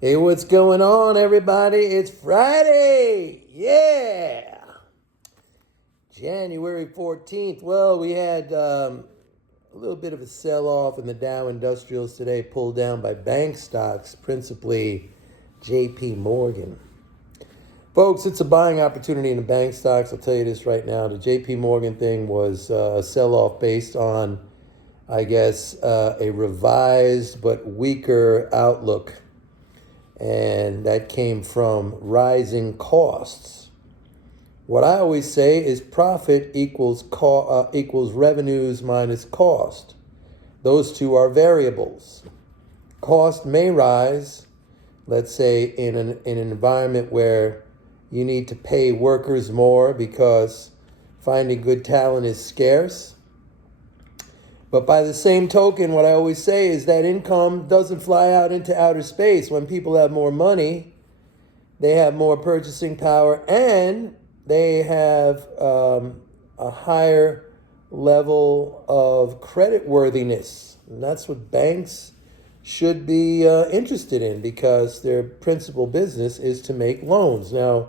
Hey, what's going on, everybody? It's Friday. Yeah. January 14th. Well, we had a little bit of a sell-off in the Dow Industrials today, pulled down by bank stocks, principally JP Morgan. Folks, it's a buying opportunity in the bank stocks. I'll tell you this right now. The JP Morgan thing was a sell-off based on, I guess, a revised but weaker outlook. And that came from rising costs. What I always say is profit equals revenues minus cost. Those two are variables. Cost may rise, let's say in an environment where you need to pay workers more because finding good talent is scarce. But by the same token, what I always say is that income doesn't fly out into outer space. When people have more money, they have more purchasing power and they have a higher level of credit worthiness. And that's what banks should be interested in because their principal business is to make loans. Now,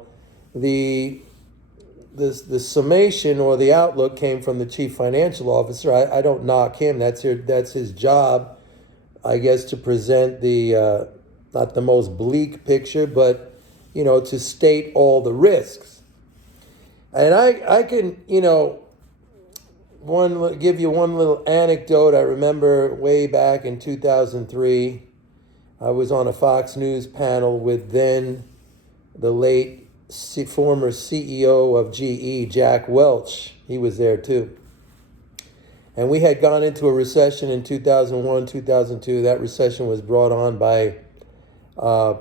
the summation or the outlook came from the chief financial officer. I don't knock him. That's his job, I guess, to present the not the most bleak picture, but to state all the risks. And I can give you one little anecdote. I remember way back in 2003, I was on a Fox News panel with then the late former CEO of GE, Jack Welch. He was there too. And we had gone into a recession in 2001, 2002. That recession was brought on by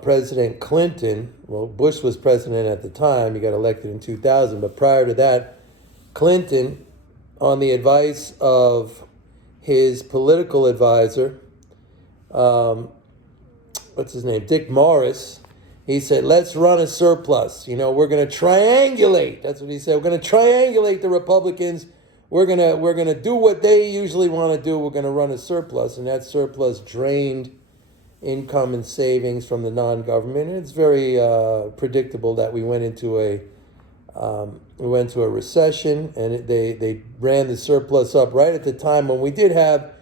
President Clinton. Well, Bush was president at the time. He got elected in 2000. But prior to that, Clinton, on the advice of his political advisor, what's his name, Dick Morris, he said, let's run a surplus. We're going to triangulate. That's what he said. We're going to triangulate the Republicans. We're going to do what they usually want to do. We're going to run a surplus. And that surplus drained income and savings from the non-government. And it's very predictable that we went into a recession, and they ran the surplus up right at the time when we did have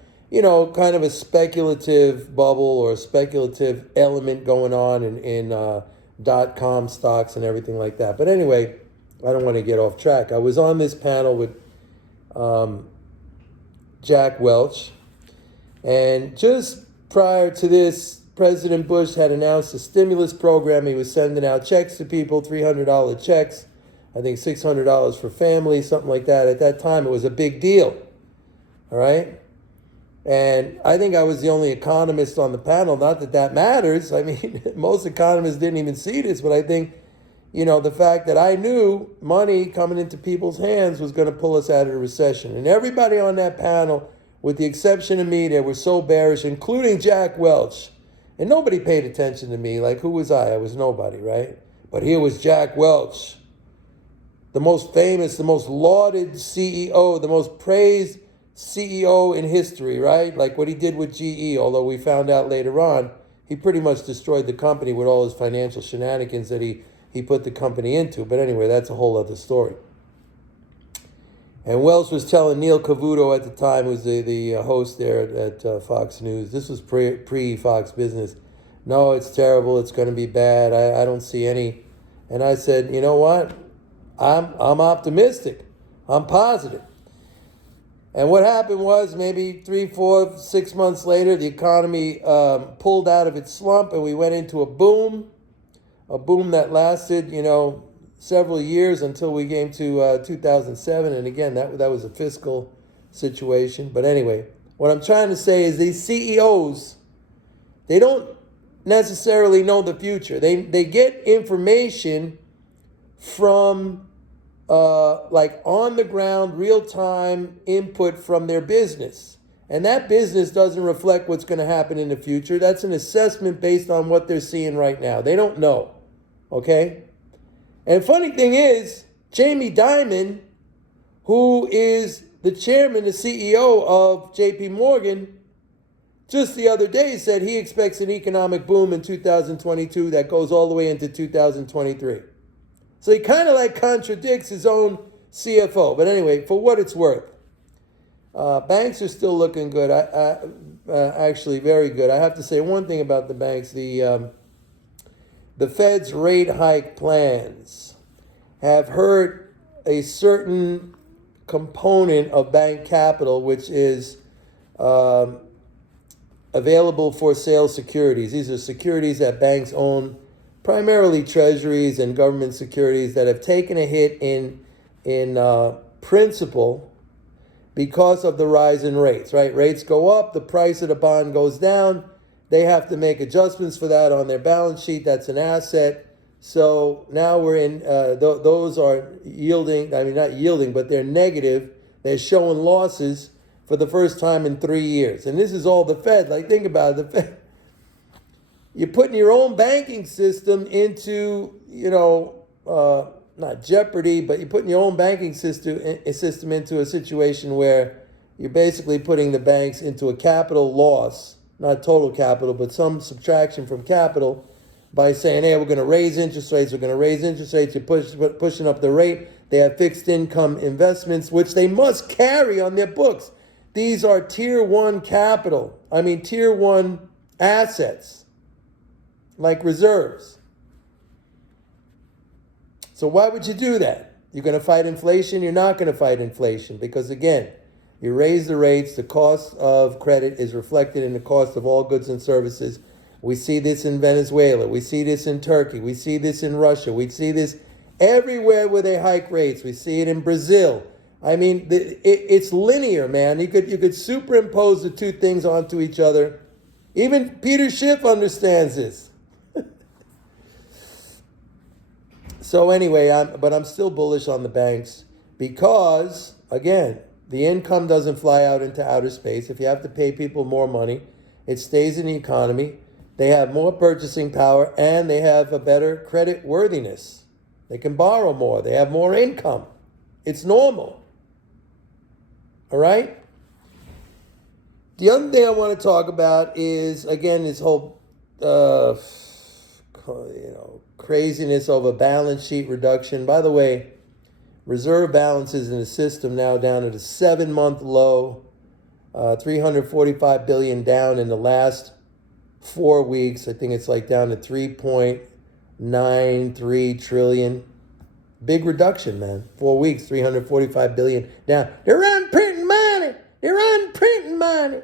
kind of a speculative bubble or a speculative element going on in dot-com stocks and everything like that. But anyway, I don't want to get off track. I was on this panel with Jack Welch, and just prior to this, President Bush had announced a stimulus program. He was sending out checks to people, $300 checks, I think $600 for families, something like that. At that time, it was a big deal, all right? And I think I was the only economist on the panel. Not that that matters. I mean, most economists didn't even see this, but I think, the fact that I knew money coming into people's hands was going to pull us out of the recession. And everybody on that panel, with the exception of me, they were so bearish, including Jack Welch. And nobody paid attention to me. Like, who was I? I was nobody, right? But here was Jack Welch, the most famous, the most lauded CEO, the most praised CEO in history, right? Like what he did with GE, although we found out later on, he pretty much destroyed the company with all his financial shenanigans that he put the company into. But anyway, that's a whole other story. And Welch was telling Neil Cavuto at the time, who was the host there at Fox News, this was pre-Fox Business, no, it's terrible, it's going to be bad, I don't see any. And I said, you know what? I'm optimistic. I'm positive. And what happened was maybe 3, 4, 6 months later, the economy pulled out of its slump and we went into a boom that lasted, several years until we came to 2007. And again, that was a fiscal situation. But anyway, what I'm trying to say is these CEOs, they don't necessarily know the future. They get information from like on the ground, real-time input from their business. And that business doesn't reflect what's going to happen in the future. That's an assessment based on what they're seeing right now. They don't know, okay? And funny thing is, Jamie Dimon, who is the chairman, the CEO of JP Morgan, just the other day said he expects an economic boom in 2022 that goes all the way into 2023. So he kind of like contradicts his own CFO. But anyway, for what it's worth, banks are still looking good. Actually, very good. I have to say one thing about the banks: the Fed's rate hike plans have hurt a certain component of bank capital, which is available for sale securities. These are securities that banks own, primarily treasuries and government securities that have taken a hit in principal because of the rise in rates, right? Rates go up, the price of the bond goes down. They have to make adjustments for that on their balance sheet. That's an asset. So now we're in, those are yielding, I mean, not yielding, but they're negative. They're showing losses for the first time in 3 years. And this is all the Fed. Like, think about it. The Fed, you're putting your own banking system into, not jeopardy, but you're putting your own banking system into a situation where you're basically putting the banks into a capital loss, not total capital, but some subtraction from capital by saying, hey, we're going to raise interest rates, you're pushing up the rate. They have fixed income investments, which they must carry on their books. These are tier one capital, tier one assets, like reserves. So why would you do that? You're going to fight inflation? You're not going to fight inflation because, again, you raise the rates, the cost of credit is reflected in the cost of all goods and services. We see this in Venezuela. We see this in Turkey. We see this in Russia. We see this everywhere where they hike rates. We see it in Brazil. It's linear, man. You could superimpose the two things onto each other. Even Peter Schiff understands this. So anyway, I'm still bullish on the banks because, again, the income doesn't fly out into outer space. If you have to pay people more money, it stays in the economy. They have more purchasing power and they have a better credit worthiness. They can borrow more. They have more income. It's normal. All right? The other thing I want to talk about is, again, this whole craziness over balance sheet reduction. By the way, reserve balances in the system now down at a 7-month low, $345 billion down in the last 4 weeks. I think it's like down to 3.93 trillion. Big reduction, man. 4 weeks, $345 billion down. They're unprinting money.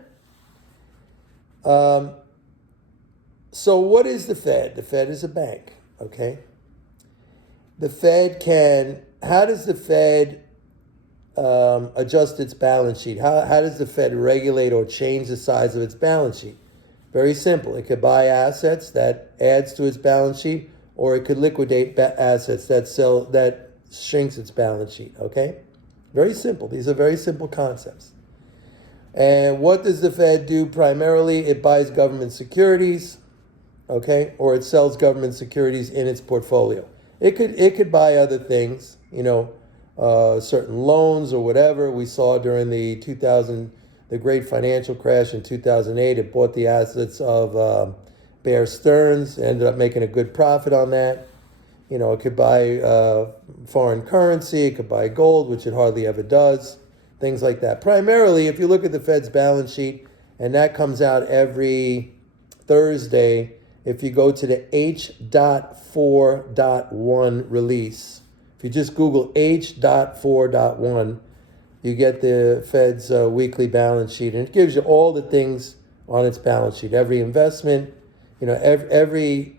So what is the Fed? The Fed is a bank, okay? How does the Fed adjust its balance sheet? How does the Fed regulate or change the size of its balance sheet? Very simple. It could buy assets that adds to its balance sheet, or it could liquidate assets that shrinks its balance sheet, okay? Very simple. These are very simple concepts. And what does the Fed do primarily? It buys government securities, okay? Or it sells government securities in its portfolio. It could buy other things, certain loans or whatever. We saw during the great financial crash in 2008, it bought the assets of Bear Stearns, ended up making a good profit on that. It could buy foreign currency, it could buy gold, which it hardly ever does, things like that. Primarily, if you look at the Fed's balance sheet, and that comes out every Thursday, if you go to the H.4.1 release, if you just Google H.4.1, you get the Fed's weekly balance sheet, and it gives you all the things on its balance sheet, every investment, every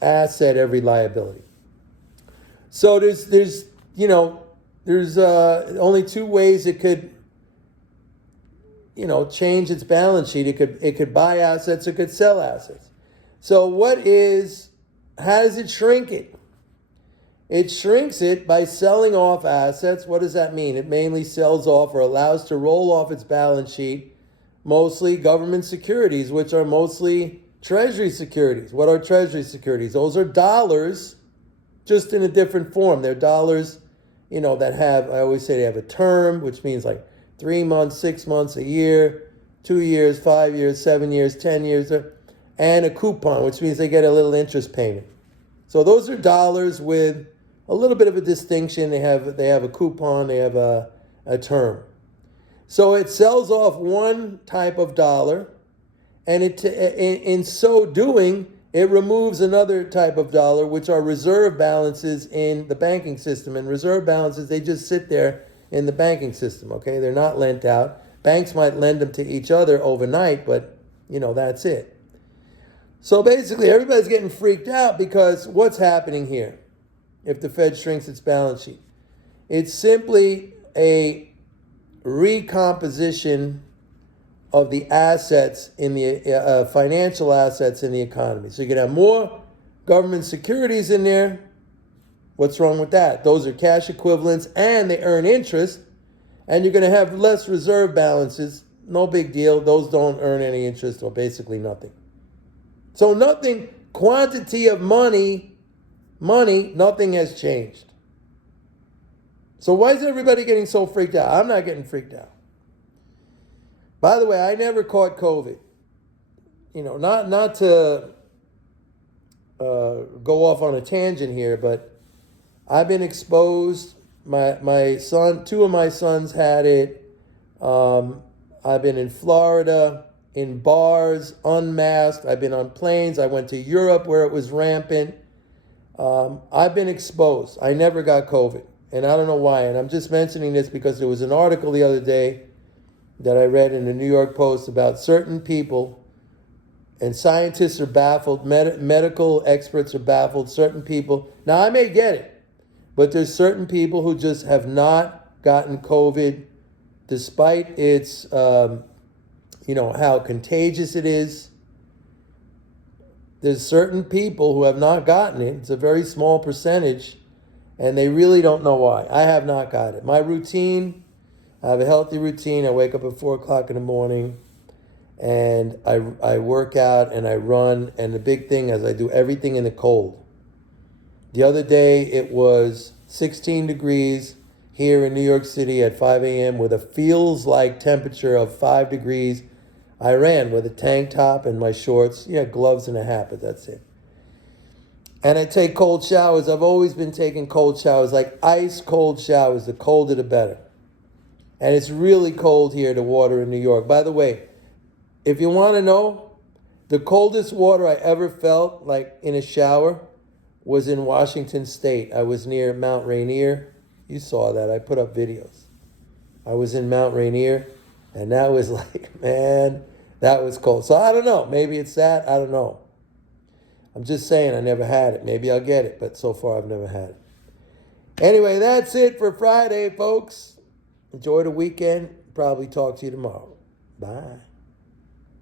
asset, every liability. So there's only two ways it could, change its balance sheet. It could buy assets, it could sell assets. So how does it shrink it? It shrinks it by selling off assets. What does that mean? It mainly sells off or allows to roll off its balance sheet, mostly government securities, which are mostly Treasury securities. What are Treasury securities? Those are dollars, just in a different form. They're dollars, that have, I always say they have a term, which means like 3 months, 6 months, a year, 2 years, 5 years, 7 years, 10 years, and a coupon, which means they get a little interest payment. So those are dollars with a little bit of a distinction. They have a coupon, they have a term. So it sells off one type of dollar, and in so doing, it removes another type of dollar, which are reserve balances in the banking system. And reserve balances, they just sit there in the banking system, okay? They're not lent out. Banks might lend them to each other overnight, but, that's it. So basically, everybody's getting freaked out because what's happening here if the Fed shrinks its balance sheet? It's simply a recomposition of the assets in the financial assets in the economy. So you can have more government securities in there. What's wrong with that? Those are cash equivalents and they earn interest. And you're going to have less reserve balances. No big deal. Those don't earn any interest or basically nothing. So nothing, quantity of money, nothing has changed. So why is everybody getting so freaked out? I'm not getting freaked out. By the way, I never caught COVID. Not to go off on a tangent here, but I've been exposed. My son, two of my sons had it. I've been in Florida, in bars, unmasked. I've been on planes. I went to Europe where it was rampant. I've been exposed. I never got COVID. And I don't know why. And I'm just mentioning this because there was an article the other day that I read in the New York Post about certain people, and scientists are baffled, medical experts are baffled, certain people. Now, I may get it, but there's certain people who just have not gotten COVID despite its, how contagious it is. There's certain people who have not gotten it. It's a very small percentage, and they really don't know why. I have not got it. My routine, I have a healthy routine. I wake up at 4 o'clock in the morning, and I work out and I run. And the big thing is I do everything in the cold. The other day, it was 16 degrees here in New York City at 5 a.m. with a feels-like temperature of 5 degrees. I ran with a tank top and my shorts. Gloves and a hat, but that's it. And I take cold showers. I've always been taking cold showers, like ice cold showers. The colder, the better. And it's really cold here, the water in New York. By the way, if you want to know, the coldest water I ever felt, like in a shower, was in Washington State. I was near Mount Rainier. You saw that. I put up videos. I was in Mount Rainier, and that was like, man, that was cold. So I don't know. Maybe it's that. I don't know. I'm just saying I never had it. Maybe I'll get it, but so far I've never had it. Anyway, that's it for Friday, folks. Enjoy the weekend. Probably talk to you tomorrow. Bye.